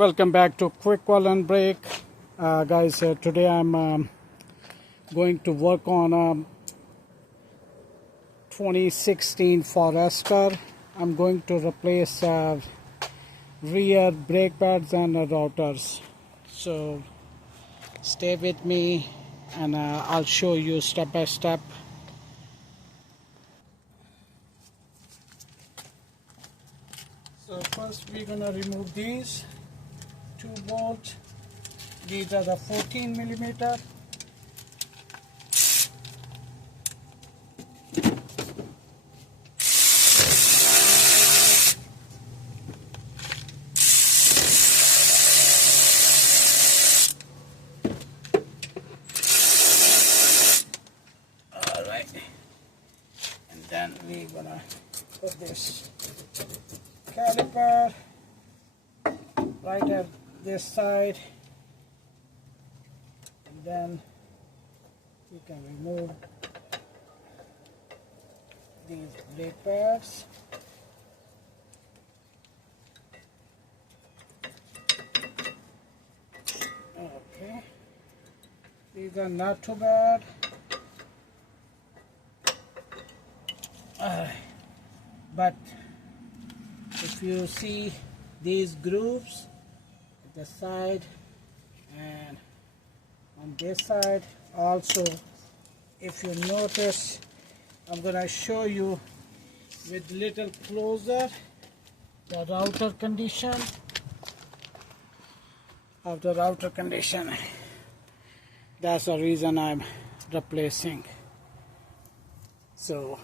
Welcome back to Quick Call and Break. Guys, today I'm going to work on a 2016 Forester. I'm going to replace rear brake pads and rotors. So stay with me and I'll show you step by step. So first we're gonna remove these 2 bolts. These are the 14 millimeter. All right, and then we're gonna put this caliper right at this side, and then we can remove these brake pads. Okay, these are not too bad. But if you see these grooves at the side and on this side also, if you notice, I'm gonna show you with little closer the router condition of the router condition. That's the reason I'm replacing. So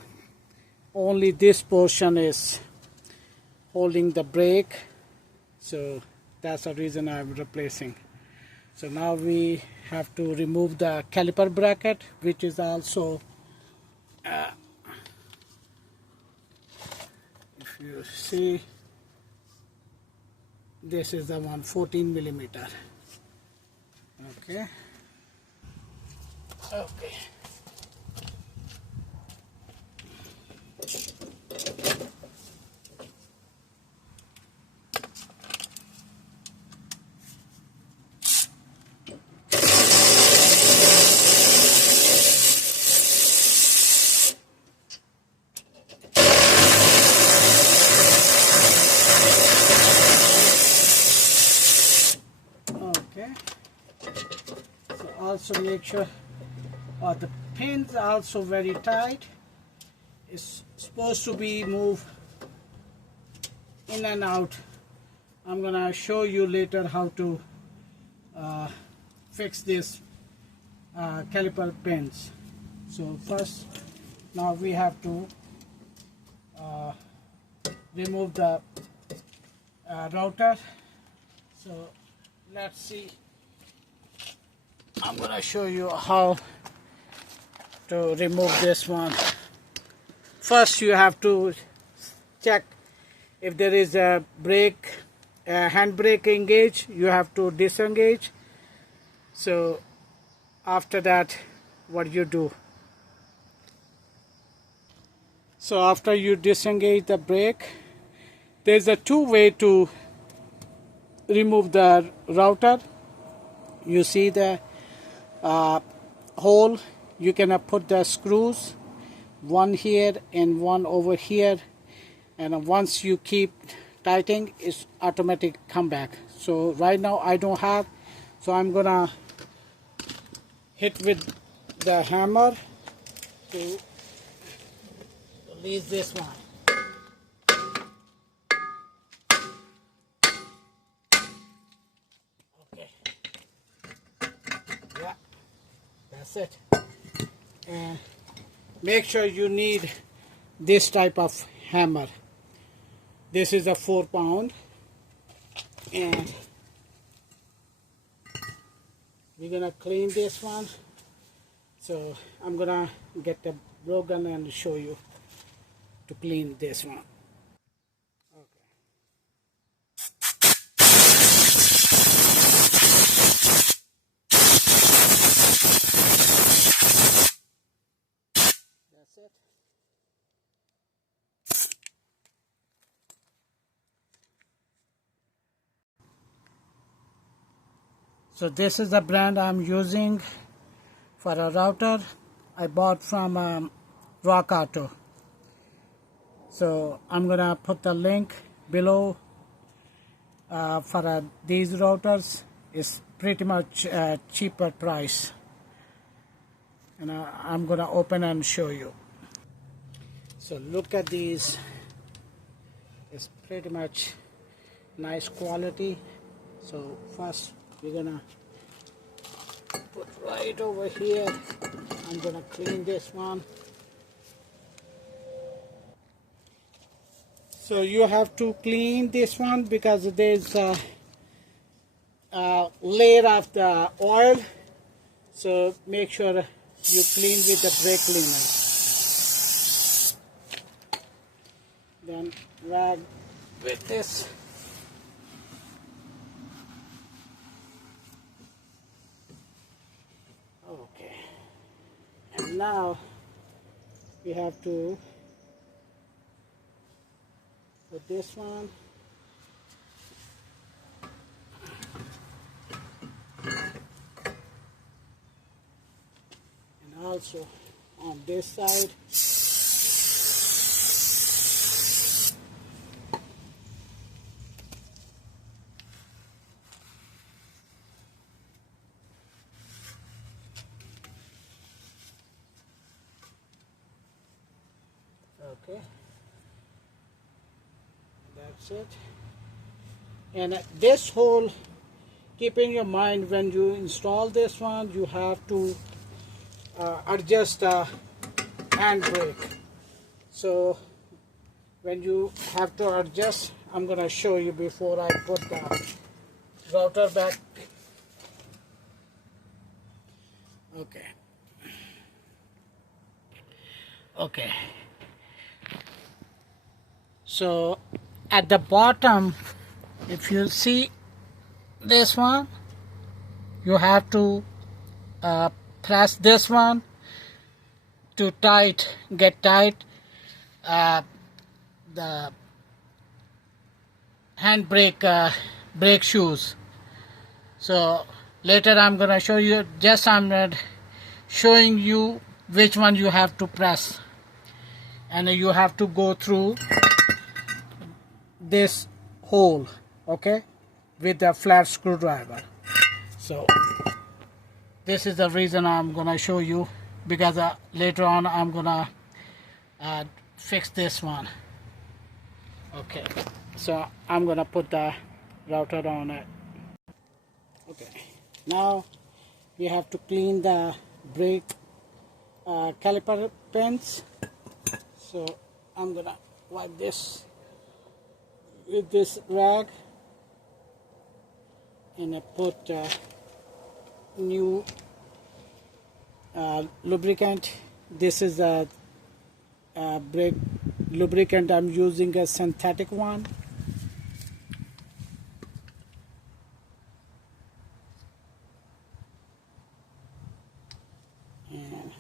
only this portion is holding the brake, so that's the reason I'm replacing. So now we have to remove the caliper bracket, which is also if you see, this is the one 14 millimeter. Okay. Okay, so also make sure the pins are also very tight. It's supposed to be moved in and out. I'm gonna show you later how to fix this caliper pins. So first, now we have to remove the router. So let's see. I'm gonna show you how to remove this one. First, you have to check if there is a brake, handbrake engaged. You have to disengage. So after that, what you do? So after you disengage the brake, there's a two-way to remove the router. You see the hole. You can put the screws, one here and one over here, and once you keep tightening, it's automatic come back. So right now I don't have, so I'm gonna hit with the hammer to release this one. Okay, yeah, that's it. And make sure you need this type of hammer. This is a 4-pound, and we're gonna clean this one. So I'm gonna get the blow gun and show you to clean this one. Okay. That's it. So this is the brand I'm using for a router. I bought from Rock Auto. So I'm gonna put the link below for these routers. It's pretty much cheaper price, and I'm gonna open and show you. So look at these. It's pretty much nice quality. So first we're gonna put right over here. I'm gonna clean this one. So you have to clean this one because there's a layer of the oil. So make sure you clean with the brake cleaner. Then rag with this. Okay. And now we have to put this one. And also on this side. Okay, that's it. And this hole, keep in your mind when you install this one, you have to adjust the handbrake. So when you have to adjust, I'm going to show you before I put the router back. Okay. Okay. So at the bottom, if you see this one, you have to press this one to get tight the handbrake brake shoes. So later I'm gonna show you. Just I'm not showing you which one you have to press, and you have to go through this hole, okay, with a flat screwdriver. So this is the reason I'm gonna show you, because later on I'm gonna fix this one. Okay, so I'm gonna put the router on it. Okay, now we have to clean the brake caliper pins. So I'm gonna wipe this with this rag, and I put new lubricant. This is a brake lubricant. I'm using a synthetic one. And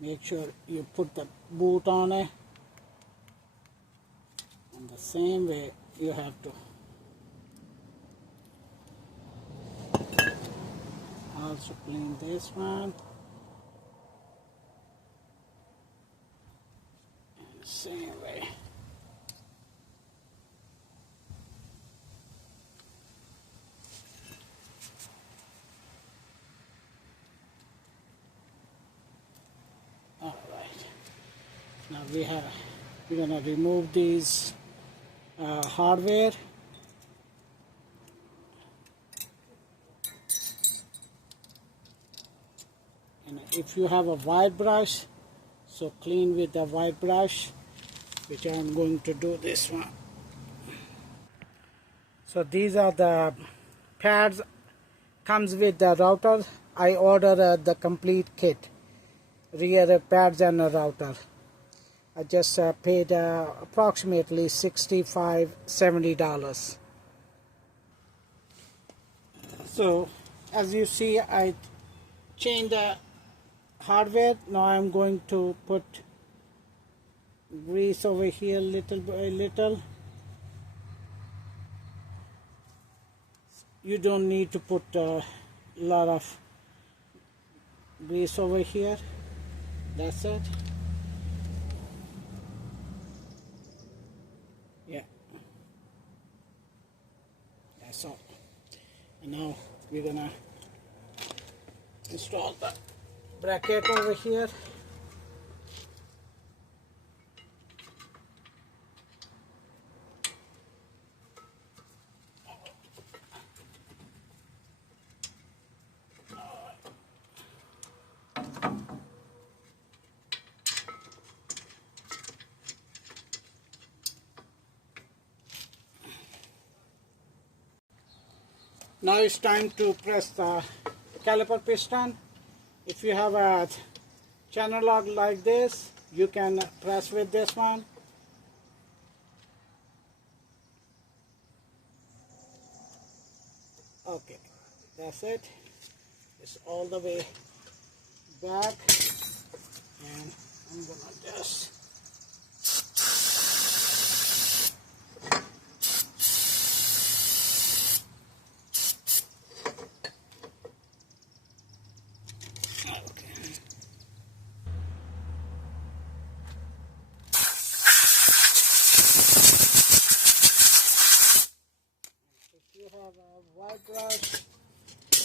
make sure you put the boot on it, and the same way you have to also clean this one, and the same way. All right, now we're gonna remove these hardware. And if you have a white brush, so clean with the white brush, which I'm going to do this one. So these are the pads, comes with the router. I ordered the complete kit, rear pads and a router. I just paid approximately $65–70. So as you see, I change the hardware. Now I'm going to put grease over here little by little. You don't need to put a lot of grease over here. That's it. Yeah, that's all. And now we're gonna install the bracket over here. Now it's time to press the caliper piston. If you have a channel lock like this, you can press with this one. Okay, that's it. It's all the way back, and I'm gonna just have a white brush,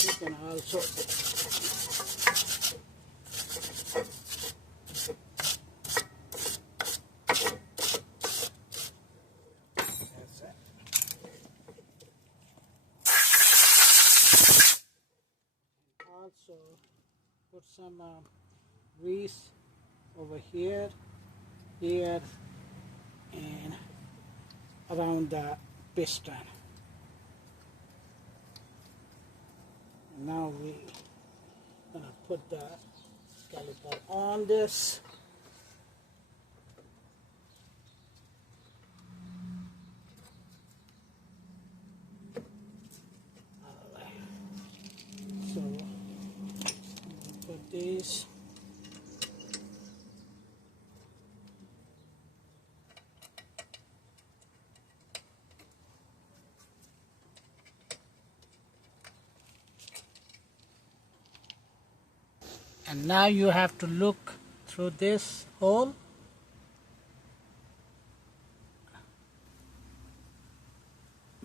you can also that's it. Also put some grease over here, here, and around the piston. Now we gonna put the caliper on this. Alright. So put this. And now you have to look through this hole.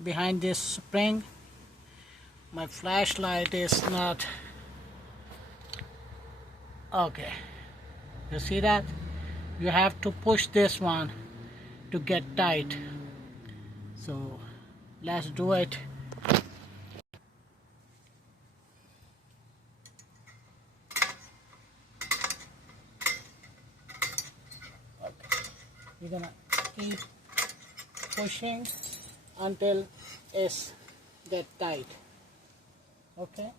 Behind this spring. My flashlight is not okay. You see that? You have to push this one to get tight. So let's do it. We're gonna keep pushing until it's get tight. Okay.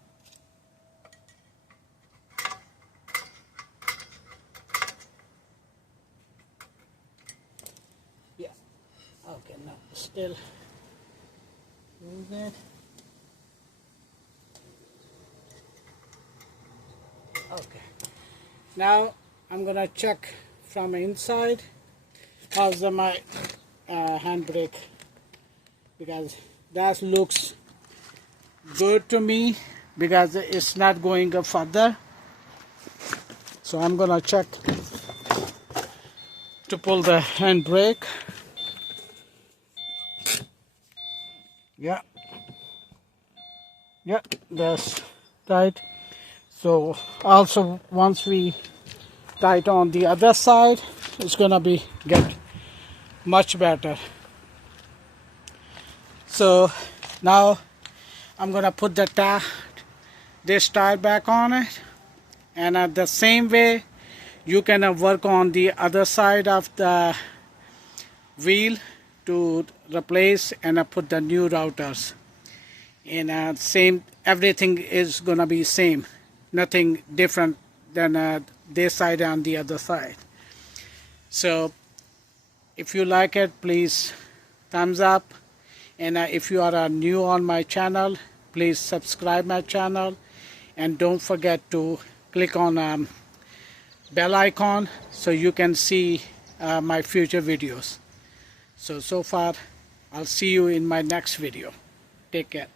Yeah. Okay. Now still move it. Okay. Now I'm gonna check from inside. How's my handbrake? Because that looks good to me, because it's not going further. So I'm gonna check to pull the handbrake. Yeah, that's tight. So also once we tight on the other side, it's gonna be get much better. So now I'm gonna put this tire back on it, and the same way you can work on the other side of the wheel to replace and put the new rotors. And same, everything is gonna be same, nothing different than this side and the other side. So if you like it, please thumbs up, and if you are new on my channel, please subscribe my channel and don't forget to click on bell icon so you can see my future videos. So far, I'll see you in my next video. Take care.